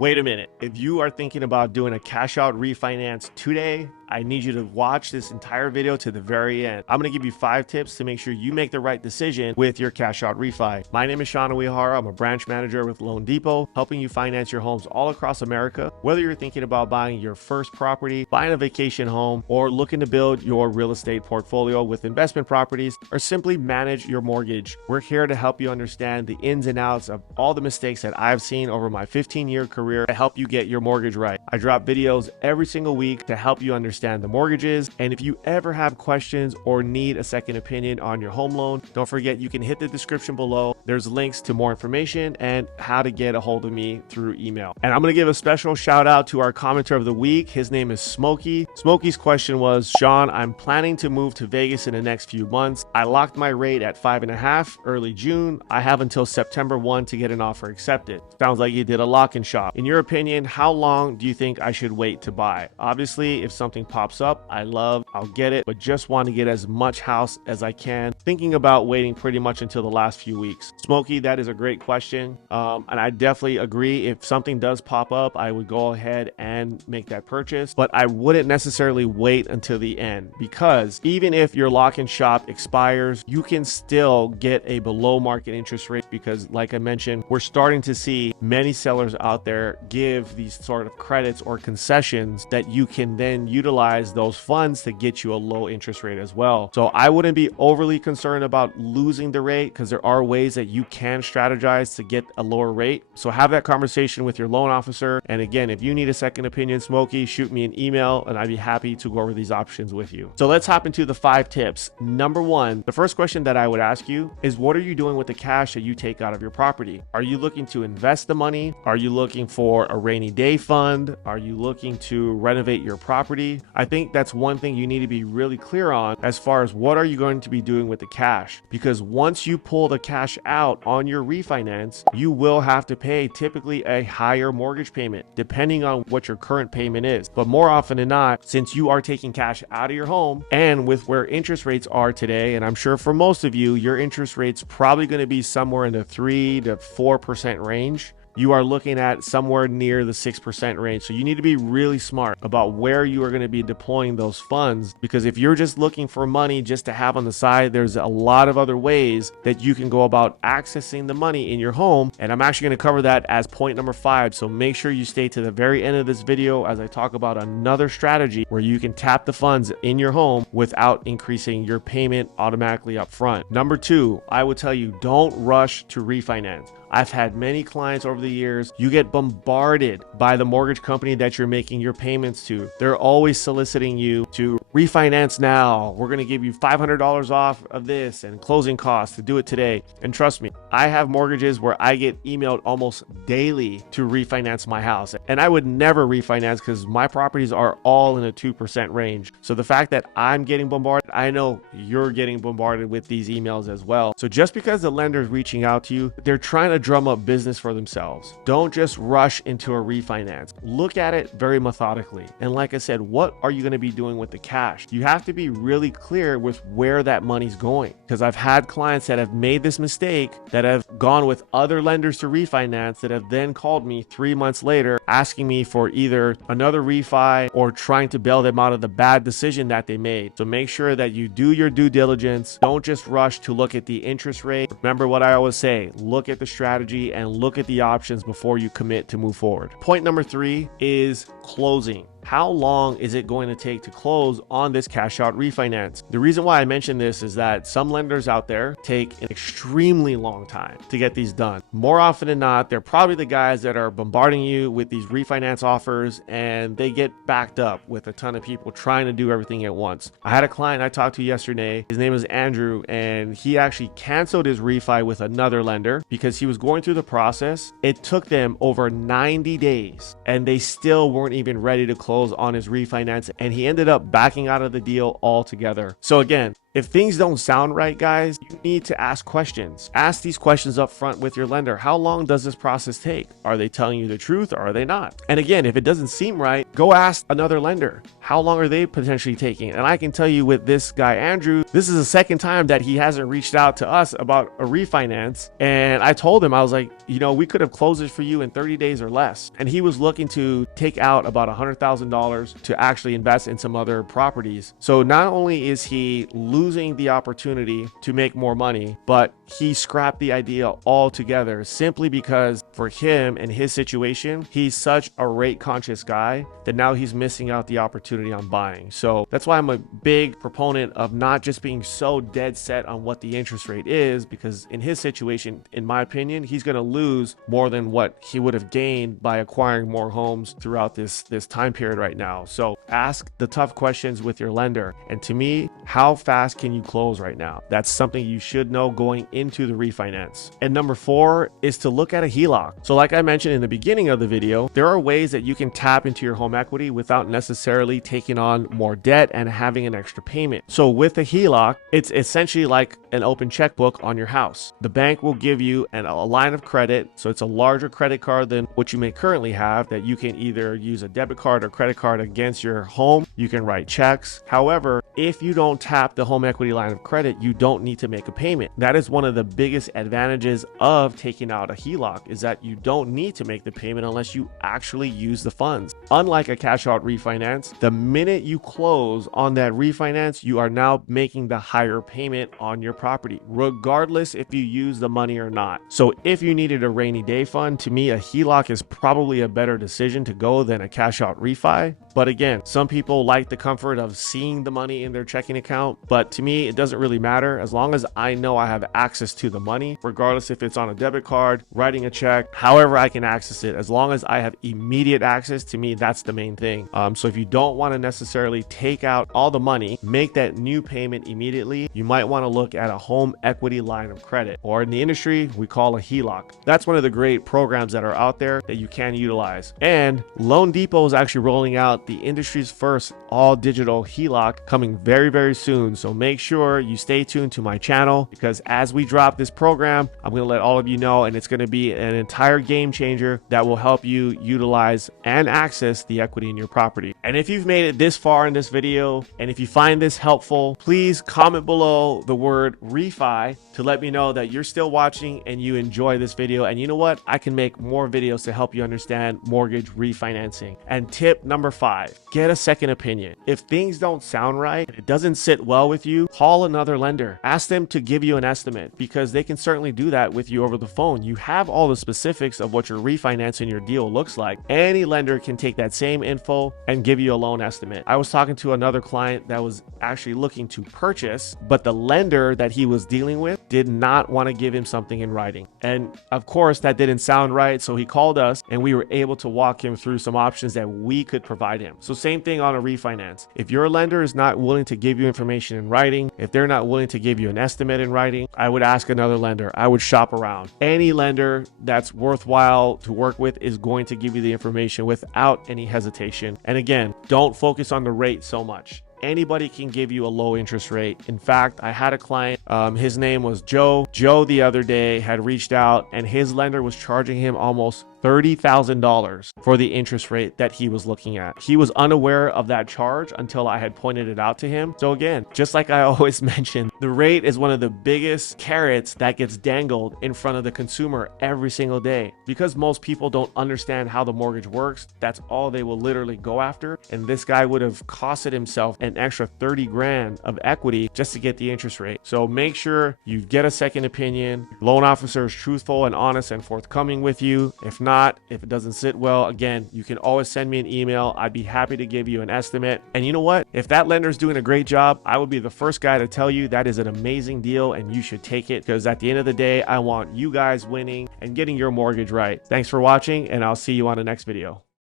Wait a minute. If you are thinking about doing a cash out refinance today, I need you to watch this entire video to the very end. I'm going to give you 5 tips to make sure you make the right decision with your cash out refi. My name is seanu Uyehara. I'm a branch manager with Loan Depot, helping you finance your homes all across America. Whether you're thinking about buying your first property, buying a vacation home, or looking to build your real estate portfolio with investment properties, or simply manage your mortgage, we're here to help you understand the ins and outs of all the mistakes that I've seen over my 15-year career to help you get your mortgage right. I drop videos every single week to help you understand the mortgages. And if you ever have questions or need a second opinion on your home loan, don't forget you can hit the description below. There's links to more information and how to get a hold of me through email. And I'm going to give a special shout out to our commenter of the week. His name is Smokey. Smokey's question was, Sean, I'm planning to move to Vegas in the next few months. I locked my rate at 5.5 early June. I have until September 1 to get an offer accepted. Sounds like you did a lock and shop. In your opinion, how long do you think I should wait to buy? Obviously, if something pops up I'll get it, but just want to get as much house as I can. Thinking about waiting pretty much until the last few weeks. Smokey, that is a great question. And I definitely agree. If something does pop up, I would go ahead and make that purchase, but I wouldn't necessarily wait until the end, because even if your lock and shop expires, you can still get a below market interest rate, because like I mentioned, we're starting to see many sellers out there give these sort of credits or concessions that you can then utilize those funds to get you a low interest rate as well. So I wouldn't be overly concerned about losing the rate, because there are ways that you can strategize to get a lower rate. So have that conversation with your loan officer. And again, if you need a second opinion, Smokey, shoot me an email and I'd be happy to go over these options with you. So let's hop into the 5 tips. Number 1, the first question that I would ask you is, what are you doing with the cash that you take out of your property? Are you looking to invest the money? Are you looking for a rainy day fund? Are you looking to renovate your property? I think that's one thing you need to be really clear on as far as what are you going to be doing with the cash, because once you pull the cash out on your refinance, you will have to pay typically a higher mortgage payment depending on what your current payment is. But more often than not, since you are taking cash out of your home, and with where interest rates are today, and I'm sure for most of you, your interest rate's probably going to be somewhere in the 3 to 4% range. You are looking at somewhere near the 6% range. So you need to be really smart about where you are going to be deploying those funds, because if you're just looking for money just to have on the side, there's a lot of other ways that you can go about accessing the money in your home. And I'm actually going to cover that as point number 5. So make sure you stay to the very end of this video as I talk about another strategy where you can tap the funds in your home without increasing your payment automatically up front. Number 2, I would tell you, don't rush to refinance. I've had many clients over the years, you get bombarded by the mortgage company that you're making your payments to. They're always soliciting you to refinance now. We're going to give you $500 off of this and closing costs to do it today. And trust me, I have mortgages where I get emailed almost daily to refinance my house. And I would never refinance because my properties are all in a 2% range. So the fact that I'm getting bombarded, I know you're getting bombarded with these emails as well. So just because the lender is reaching out to you, they're trying to drum up business for themselves. Don't just rush into a refinance. Look at it very methodically. And like I said, what are you going to be doing with the cash? You have to be really clear with where that money's going, because I've had clients that have made this mistake, that have gone with other lenders to refinance, that have then called me 3 months later asking me for either another refi or trying to bail them out of the bad decision that they made. So make sure that you do your due diligence. Don't just rush to look at the interest rate. Remember what I always say, look at the strategy and look at the options before you commit to move forward. Point number 3 is closing. How long is it going to take to close on this cash out refinance? The reason why I mention this is that some lenders out there take an extremely long time to get these done. More often than not, they're probably the guys that are bombarding you with these refinance offers, and they get backed up with a ton of people trying to do everything at once. I had a client I talked to yesterday. His name is Andrew, and he actually canceled his refi with another lender because he was going through the process. It took them over 90 days and they still weren't even ready to close on his refinance, and he ended up backing out of the deal altogether. So again, If things don't sound right, guys, you need to ask questions. Ask these questions up front with your lender. How long does this process take? Are they telling you the truth or are they not? And again, if it doesn't seem right, go ask another lender. How long are they potentially taking? And I can tell you with this guy, Andrew, this is the second time that he hasn't reached out to us about a refinance. And I told him, I was like, you know, we could have closed it for you in 30 days or less. And he was looking to take out about $100,000 to actually invest in some other properties. So not only is he losing the opportunity to make more money, but he scrapped the idea altogether simply because for him and his situation, he's such a rate conscious guy that now he's missing out the opportunity on buying. So that's why I'm a big proponent of not just being so dead set on what the interest rate is, because in his situation, in my opinion, he's going to lose more than what he would have gained by acquiring more homes throughout this time period right now. So ask the tough questions with your lender. And to me, how fast can you close right now? That's something you should know going into the refinance. And number 4 is to look at a HELOC. So like I mentioned in the beginning of the video, there are ways that you can tap into your home equity without necessarily taking on more debt and having an extra payment. So with a HELOC, it's essentially like an open checkbook on your house. The bank will give you a line of credit. So it's a larger credit card than what you may currently have that you can either use a debit card or credit card against your home. You can write checks. However, if you don't tap the home equity line of credit, you don't need to make a payment. That is one of the biggest advantages of taking out a HELOC, is that you don't need to make the payment unless you actually use the funds. Unlike a cash out refinance, the minute you close on that refinance, you are now making the higher payment on your property, regardless if you use the money or not. So if you needed a rainy day fund, to me, a HELOC is probably a better decision to go than a cash out refi. But again, some people like the comfort of seeing the money in their checking account, but to me, it doesn't really matter as long as I know I have access to the money, regardless if it's on a debit card, writing a check, however I can access it. As long as I have immediate access, to me, that's the main thing. So if you don't want to necessarily take out all the money, make that new payment immediately, you might want to look at a home equity line of credit, or in the industry, we call a HELOC. That's one of the great programs that are out there that you can utilize. And Loan Depot is actually rolling out the industry's first all digital HELOC coming very, very soon. So make sure you stay tuned to my channel, because as we drop this program, I'm going to let all of you know, and it's going to be an entire game changer that will help you utilize and access the equity in your property. And if you've made it this far in this video, and if you find this helpful, please comment below the word refi to let me know that you're still watching and you enjoy this video. And you know what? I can make more videos to help you understand mortgage refinancing. And tip number 5, get a second opinion. If things don't sound right, it doesn't sit well with you, call another lender. Ask them to give you an estimate, because they can certainly do that with you over the phone. You have all the specifics of what your refinancing your deal looks like. Any lender can take that same info and give you a loan estimate. I was talking to another client that was actually looking to purchase, but the lender that he was dealing with did not want to give him something in writing. And of course, that didn't sound right. So he called us and we were able to walk him through some options that we could provide him. So same thing on a refinance. If your lender is not willing to give you information in writing, if they're not willing to give you an estimate in writing, I would ask another lender. I would shop around. Any lender that's worthwhile to work with is going to give you the information without any hesitation. And again, don't focus on the rate so much. Anybody can give you a low interest rate. In fact, I had a client, his name was Joe. Joe the other day had reached out and his lender was charging him almost $30,000 for the interest rate that he was looking at. He was unaware of that charge until I had pointed it out to him. So again, just like I always mention, the rate is one of the biggest carrots that gets dangled in front of the consumer every single day. Because most people don't understand how the mortgage works, that's all they will literally go after. And this guy would have costed himself an extra 30 grand of equity just to get the interest rate. So make sure you get a second opinion. Loan officer is truthful and honest and forthcoming with you. If not, if it doesn't sit well, again, you can always send me an email. I'd be happy to give you an estimate. And you know what? If that lender is doing a great job, I would be the first guy to tell you that is an amazing deal and you should take it, because at the end of the day, I want you guys winning and getting your mortgage right. Thanks for watching, and I'll see you on the next video.